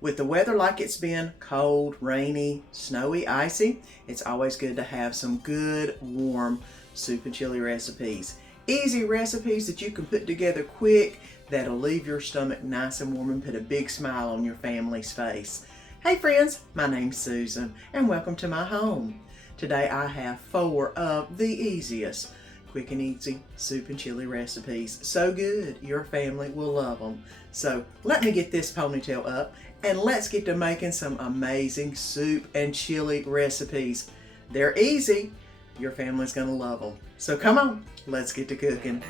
With the weather like it's been, cold, rainy, snowy, icy, it's always good to have some good, warm soup and chili recipes. Easy recipes that you can put together quick that'll leave your stomach nice and warm and put a big smile on your family's face. Hey friends, my name's Susan and welcome to my home. Today I have 4 of the easiest quick and easy soup and chili recipes. So good, your family will love them. So let me get this ponytail up and let's get to making some amazing soup and chili recipes. They're easy, your family's gonna love them. So come on, let's get to cooking.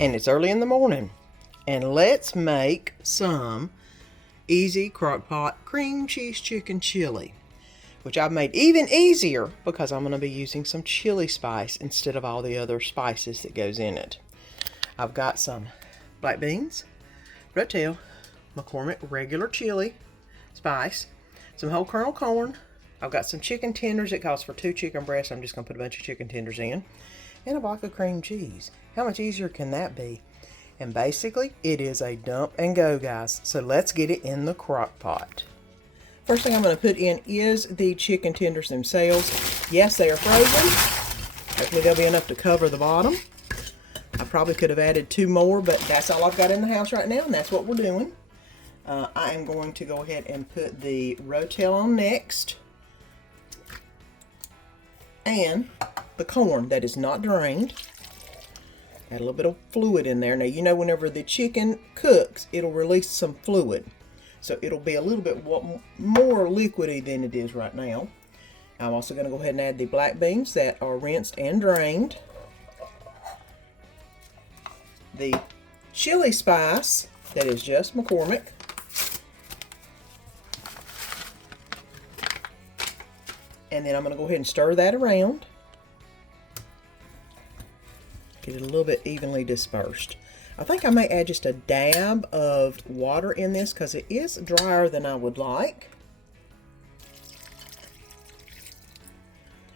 And it's early in the morning, and let's make some easy crock-pot cream cheese chicken chili, which I've made even easier because I'm going to be using some chili spice instead of all the other spices that goes in it. I've got some black beans, Rotel, McCormick regular chili spice, some whole kernel corn. I've got some chicken tenders. It calls for 2 chicken breasts. I'm just going to put a bunch of chicken tenders in, and a block of cream cheese. How much easier can that be? And basically, it is a dump and go, guys. So let's get it in the crock pot. First thing I'm going to put in is the chicken tenders themselves. Yes, they are frozen. Hopefully they'll be enough to cover the bottom. I probably could have added 2 more, but that's all I've got in the house right now, and that's what we're doing. I am going to go ahead and put the Rotel on next. And the corn that is not drained. Add a little bit of fluid in there. Now, you know, whenever the chicken cooks, it'll release some fluid. So it'll be a little bit more liquidy than it is right now. I'm also going to go ahead and add the black beans that are rinsed and drained. The chili spice that is just McCormick. And then I'm going to go ahead and stir that around. Get it a little bit evenly dispersed. I think I may add just a dab of water in this because it is drier than I would like.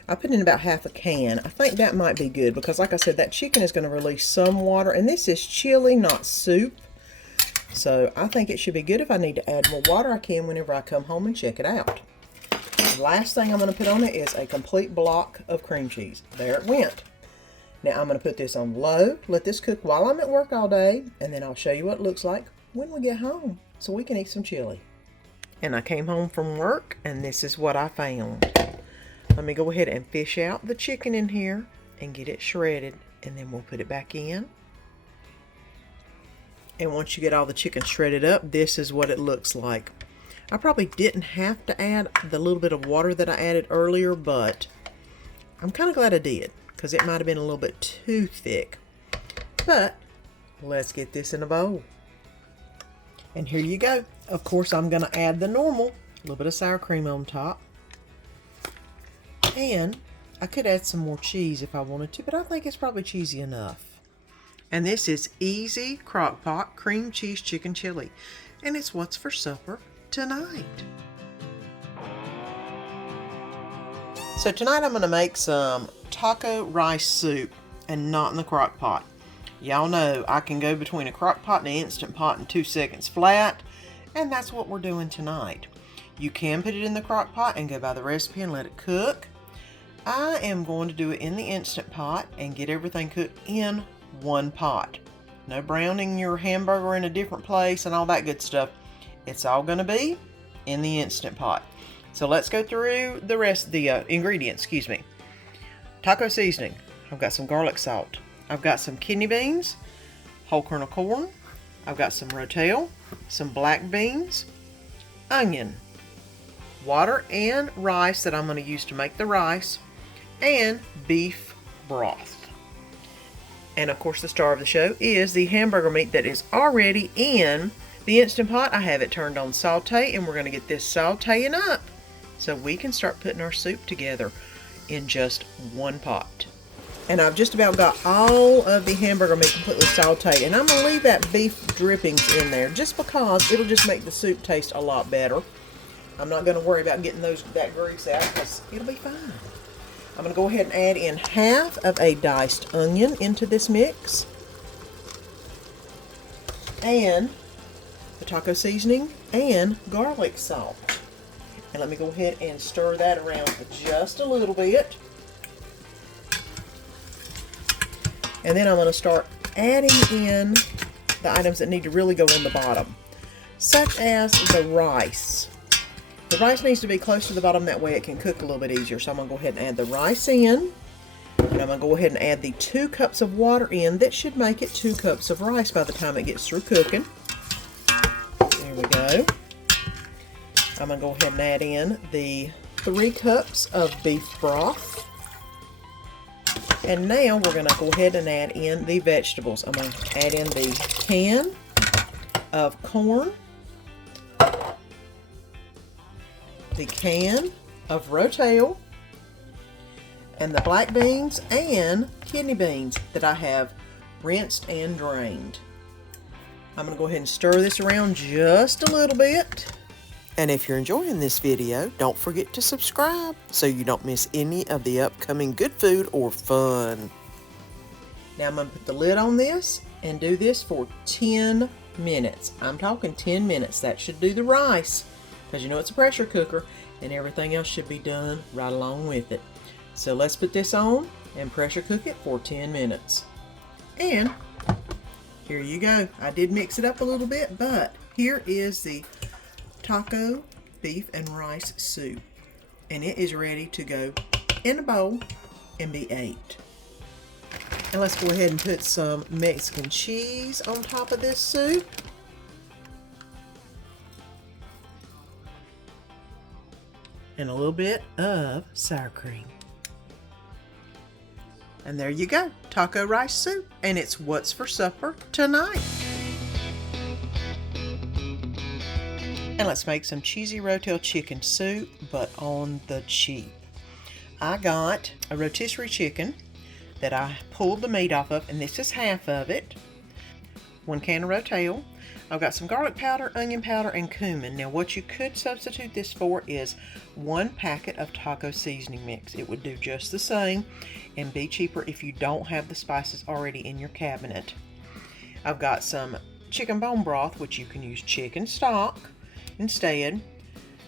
I put in about half a can. I think that might be good because, like I said, that chicken is going to release some water. And this is chili, not soup. So I think it should be good. If I need to add more water, I can whenever I come home and check it out. The last thing I'm going to put on it is a complete block of cream cheese. There it went. Now I'm going to put this on low, let this cook while I'm at work all day, and then I'll show you what it looks like when we get home so we can eat some chili. And I came home from work and this is what I found. Let me go ahead and fish out the chicken in here and get it shredded, and then we'll put it back in. And once you get all the chicken shredded up, this is what it looks like. I probably didn't have to add the little bit of water that I added earlier, but I'm kind of glad I did, because it might have been a little bit too thick. But let's get this in a bowl. And here you go. Of course, I'm going to add the normal, a little bit of sour cream on top. And I could add some more cheese if I wanted to, but I think it's probably cheesy enough. And this is easy crock-pot cream cheese chicken chili. And it's what's for supper tonight. So tonight I'm going to make some taco rice soup, and not in the crock pot. Y'all know I can go between a crock pot and an Instant Pot in 2 seconds flat, and that's what we're doing tonight. You can put it in the crock pot and go by the recipe and let it cook. I am going to do it in the Instant Pot and get everything cooked in one pot. No browning your hamburger in a different place and all that good stuff. It's all going to be in the Instant Pot. So let's go through the rest of the ingredients. Excuse me. Taco seasoning. I've got some garlic salt. I've got some kidney beans, whole kernel corn. I've got some Rotel, some black beans, onion, water and rice that I'm going to use to make the rice, and beef broth. And of course the star of the show is the hamburger meat that is already in the Instant Pot. I have it turned on saute, and we're going to get this sauteing up so we can start putting our soup together in just one pot. And I've just about got all of the hamburger meat completely sauteed, and I'm going to leave that beef drippings in there just because it'll just make the soup taste a lot better. I'm not going to worry about getting that grease out because it'll be fine. I'm going to go ahead and add in half of a diced onion into this mix. And the taco seasoning and garlic salt. And let me go ahead and stir that around just a little bit. And then I'm going to start adding in the items that need to really go on the bottom, such as the rice. The rice needs to be close to the bottom, that way it can cook a little bit easier. So I'm going to go ahead and add the rice in. And I'm going to go ahead and add the 2 cups of water in. That should make it 2 cups of rice by the time it gets through cooking. There we go. I'm going to go ahead and add in the 3 cups of beef broth. And now we're going to go ahead and add in the vegetables. I'm going to add in the can of corn, the can of Rotel, and the black beans and kidney beans that I have rinsed and drained. I'm going to go ahead and stir this around just a little bit. And if you're enjoying this video, don't forget to subscribe so you don't miss any of the upcoming good food or fun. Now I'm going to put the lid on this and do this for 10 minutes. I'm talking 10 minutes. That should do the rice, because you know it's a pressure cooker, and everything else should be done right along with it. So let's put this on and pressure cook it for 10 minutes. And here you go. I did mix it up a little bit, but here is the taco beef and rice soup. And it is ready to go in a bowl and be ate. And let's go ahead and put some Mexican cheese on top of this soup. And a little bit of sour cream. And there you go, taco rice soup, and it's what's for supper tonight. And let's make some cheesy Rotel chicken soup, but on the cheap. I got a rotisserie chicken that I pulled the meat off of, and this is half of it. 1 can of Rotel. I've got some garlic powder, onion powder, and cumin. Now what you could substitute this for is 1 packet of taco seasoning mix. It would do just the same and be cheaper if you don't have the spices already in your cabinet. I've got some chicken bone broth, which you can use chicken stock instead,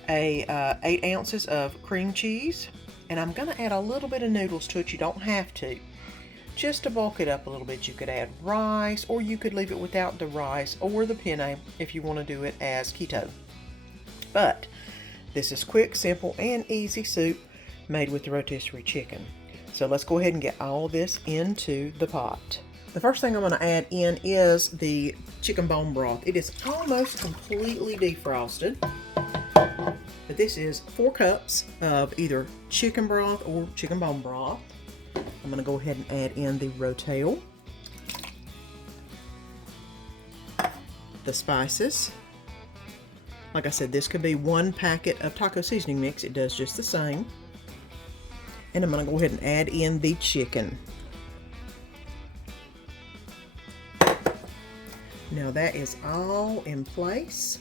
8 ounces of cream cheese, and I'm going to add a little bit of noodles to it. You don't have to. Just to bulk it up a little bit, you could add rice, or you could leave it without the rice or the penne if you want to do it as keto. But this is quick, simple, and easy soup made with the rotisserie chicken. So let's go ahead and get all this into the pot. The first thing I'm going to add in is the chicken bone broth. It is almost completely defrosted. But this is 4 cups of either chicken broth or chicken bone broth. I'm going to go ahead and add in the Rotel, the spices. Like I said, this could be 1 packet of taco seasoning mix. It does just the same. And I'm going to go ahead and add in the chicken. Now that is all in place.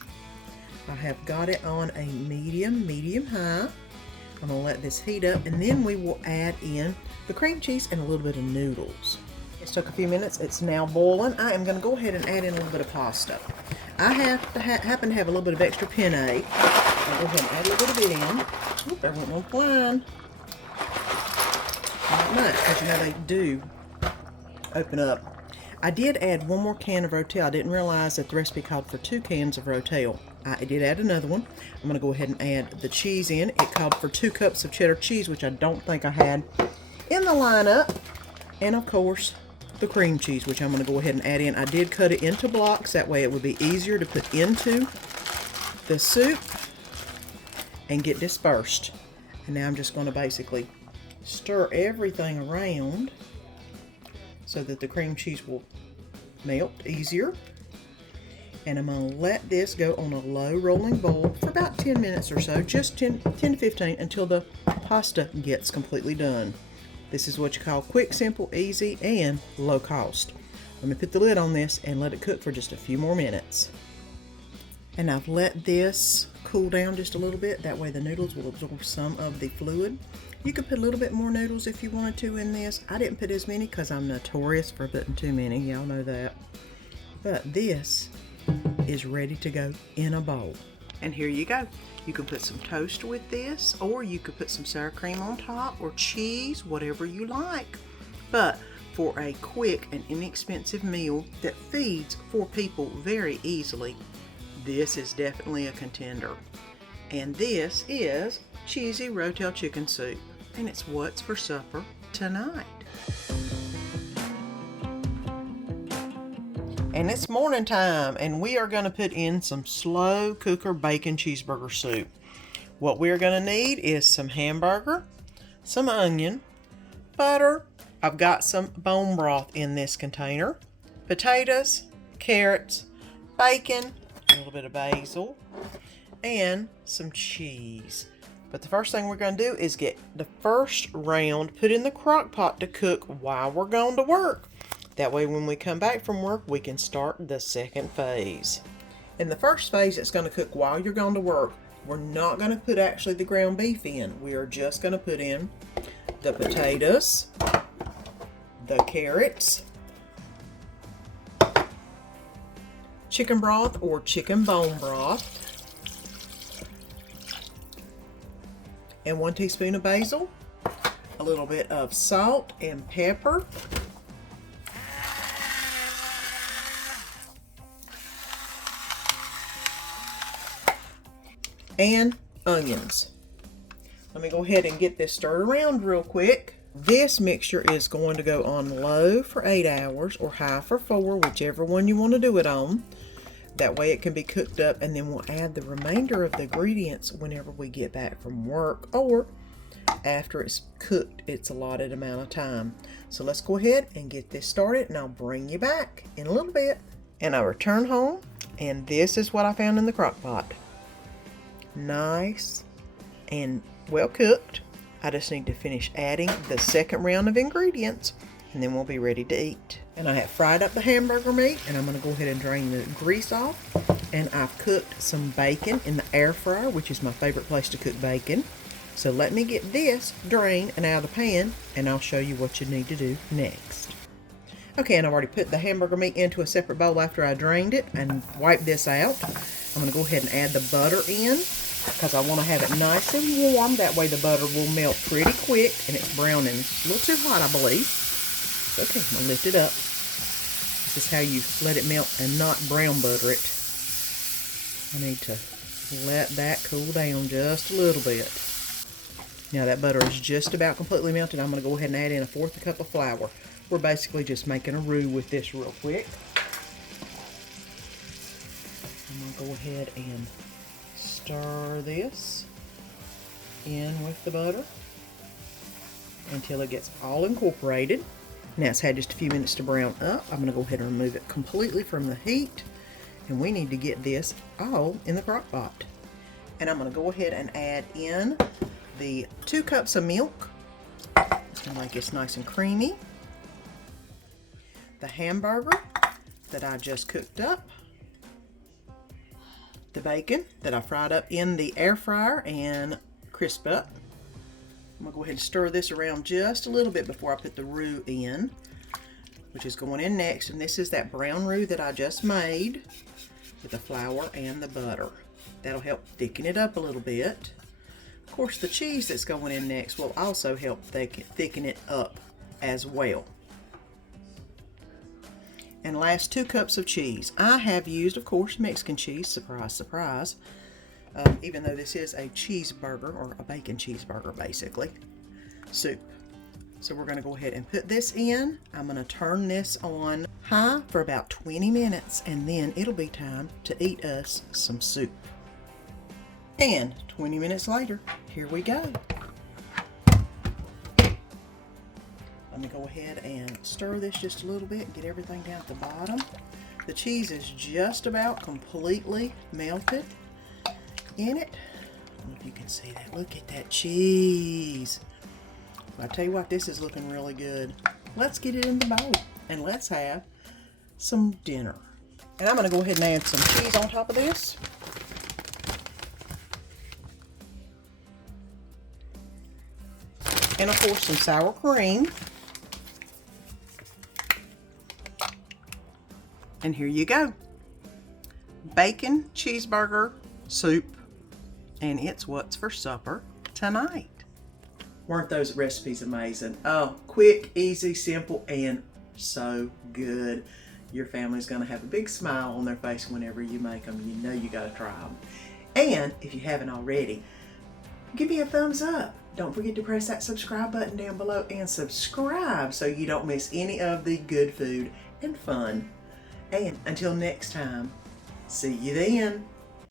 I have got it on a medium high. I'm going to let this heat up, and then we will add in the cream cheese and a little bit of noodles. It's took a few minutes. It's now boiling. I am going to go ahead and add in a little bit of pasta. I happen to have a little bit of extra penne. I'll go ahead and add a little bit of it in. Oop, there went no line. Not much, because you know they do open up. I did add 1 more can of Rotel. I didn't realize that the recipe called for 2 cans of Rotel. I did add another one. I'm going to go ahead and add the cheese in. It called for 2 cups of cheddar cheese, which I don't think I had in the lineup. And of course, the cream cheese, which I'm going to go ahead and add in. I did cut it into blocks. That way it would be easier to put into the soup and get dispersed. And now I'm just going to basically stir everything around so that the cream cheese will melt easier. And I'm going to let this go on a low rolling boil for about 10 minutes or so, just 10 to 15, until the pasta gets completely done. This is what you call quick, simple, easy, and low cost. Let me put the lid on this and let it cook for just a few more minutes. And I've let this cool down just a little bit. That way the noodles will absorb some of the fluid. You could put a little bit more noodles if you wanted to in this. I didn't put as many because I'm notorious for putting too many. Y'all know that. But this is ready to go in a bowl. And here you go. You can put some toast with this, or you could put some sour cream on top, or cheese, whatever you like. But for a quick and inexpensive meal that feeds 4 people very easily, this is definitely a contender. And this is cheesy Rotel chicken soup, and it's what's for supper tonight. And it's morning time, and we are going to put in some slow cooker bacon cheeseburger soup. What we're going to need is some hamburger, some onion, butter. I've got some bone broth in this container, potatoes, carrots, bacon, a little bit of basil, and some cheese. But the first thing we're going to do is get the first round put in the crock pot to cook while we're going to work. That way when we come back from work, we can start the second phase. In the first phase that's going to cook while you're going to work, we're not going to put actually the ground beef in. We are just going to put in the potatoes, the carrots, chicken broth or chicken bone broth, and 1 teaspoon of basil, a little bit of salt and pepper, and onions. Let me go ahead and get this stirred around real quick. This mixture is going to go on low for 8 hours or high for 4, whichever one you want to do it on. That way it can be cooked up, and then we'll add the remainder of the ingredients whenever we get back from work or after it's cooked its allotted amount of time. So let's go ahead and get this started, and I'll bring you back in a little bit. And I return home, and this is what I found in the crock pot. Nice and well cooked. I just need to finish adding the second round of ingredients, and then we'll be ready to eat. And I have fried up the hamburger meat, and I'm going to go ahead and drain the grease off. And I've cooked some bacon in the air fryer, which is my favorite place to cook bacon. So let me get this drained and out of the pan, and I'll show you what you need to do next. Okay, and I've already put the hamburger meat into a separate bowl after I drained it and wiped this out. I'm going to go ahead and add the butter in, because I want to have it nice and warm. That way the butter will melt pretty quick, and it's browning. It's a little too hot, I believe. Okay, I'm going to lift it up. This is how you let it melt and not brown butter it. I need to let that cool down just a little bit. Now that butter is just about completely melted. I'm going to go ahead and add in 1/4 cup of flour. We're basically just making a roux with this real quick. I'm going to go ahead and stir this in with the butter until it gets all incorporated. Now it's had just a few minutes to brown up. I'm going to go ahead and remove it completely from the heat, and we need to get this all in the crock pot. And I'm going to go ahead and add in the 2 cups of milk. It's going to make this nice and creamy. The hamburger that I just cooked up, the bacon that I fried up in the air fryer and crisped up. I'm going to go ahead and stir this around just a little bit before I put the roux in, which is going in next. And this is that brown roux that I just made with the flour and the butter. That'll help thicken it up a little bit. Of course, the cheese that's going in next will also help thicken it up as well. And last, 2 cups of cheese. I have used, of course, Mexican cheese, surprise, surprise, even though this is a cheeseburger, or a bacon cheeseburger, basically, soup. So we're going to go ahead and put this in. I'm going to turn this on high for about 20 minutes, and then it'll be time to eat us some soup. And 20 minutes later, here we go. Let me go ahead and stir this just a little bit and get everything down at the bottom. The cheese is just about completely melted in it. I don't know if you can see that. Look at that cheese. I tell you what, this is looking really good. Let's get it in the bowl and let's have some dinner. And I'm going to go ahead and add some cheese on top of this. And of course some sour cream. And here you go. bacon cheeseburger soup, and it's what's for supper tonight. Weren't those recipes amazing? Oh, quick, easy, simple, and so good. Your family's gonna have a big smile on their face whenever you make them. You know you gotta try them. And if you haven't already, give me a thumbs up. Don't forget to press that subscribe button down below and subscribe so you don't miss any of the good food and fun. And until next time, see you then.